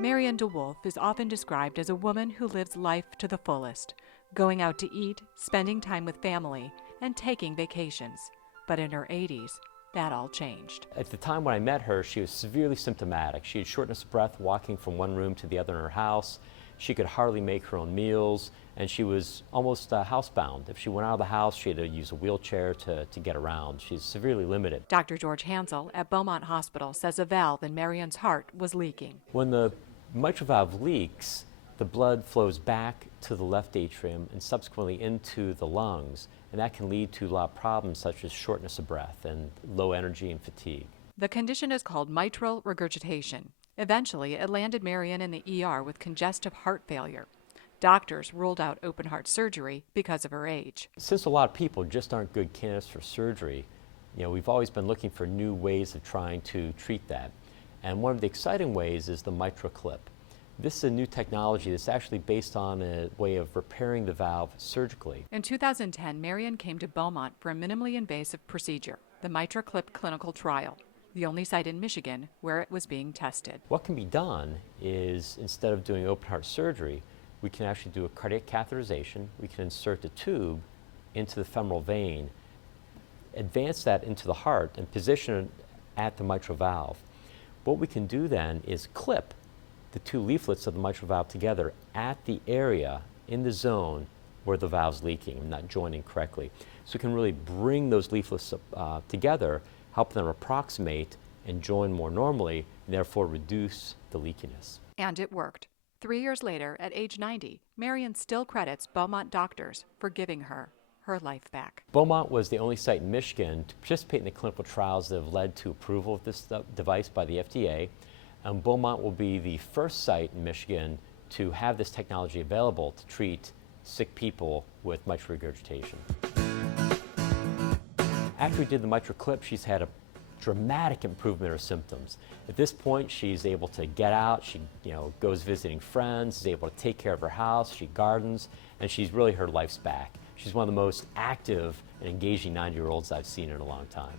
Marion DeWolf is often described as a woman who lives life to the fullest, going out to eat, spending time with family, and taking vacations. But in her 80s, that all changed. At the time when I met her, she was severely symptomatic. She had shortness of breath walking from one room to the other in her house. She could hardly make her own meals, and she was almost housebound. If she went out of the house, she had to use a wheelchair to get around. She's severely limited. Dr. George Hansel at Beaumont Hospital says a valve in Marion's heart was leaking. When the mitral valve leaks, the blood flows back to the left atrium and subsequently into the lungs, and that can lead to a lot of problems such as shortness of breath and low energy and fatigue. The condition is called mitral regurgitation. Eventually, it landed Marion in the ER with congestive heart failure. Doctors ruled out open heart surgery because of her age. Since a lot of people just aren't good candidates for surgery, we've always been looking for new ways of trying to treat that. And one of the exciting ways is the MitraClip. This is a new technology that's actually based on a way of repairing the valve surgically. In 2010, Marion came to Beaumont for a minimally invasive procedure, the MitraClip clinical trial, the only site in Michigan where it was being tested. What can be done is, instead of doing open heart surgery, we can actually do a cardiac catheterization. We can insert the tube into the femoral vein, advance that into the heart, and position it at the mitral valve. What we can do then is clip the two leaflets of the mitral valve together at the area in the zone where the valve's leaking and not joining correctly. So we can really bring those leaflets together, help them approximate and join more normally, and therefore reduce the leakiness. And it worked. 3 years later, at age 90, Marion still credits Beaumont doctors for giving her life back. Beaumont was the only site in Michigan to participate in the clinical trials that have led to approval of this device by the FDA. And Beaumont will be the first site in Michigan to have this technology available to treat sick people with mitral regurgitation. After we did the MitraClip, she's had a dramatic improvement in her symptoms. At this point, she's able to get out, she goes visiting friends, is able to take care of her house, she gardens, and she's really her life's back. She's one of the most active and engaging 90-year-olds I've seen in a long time.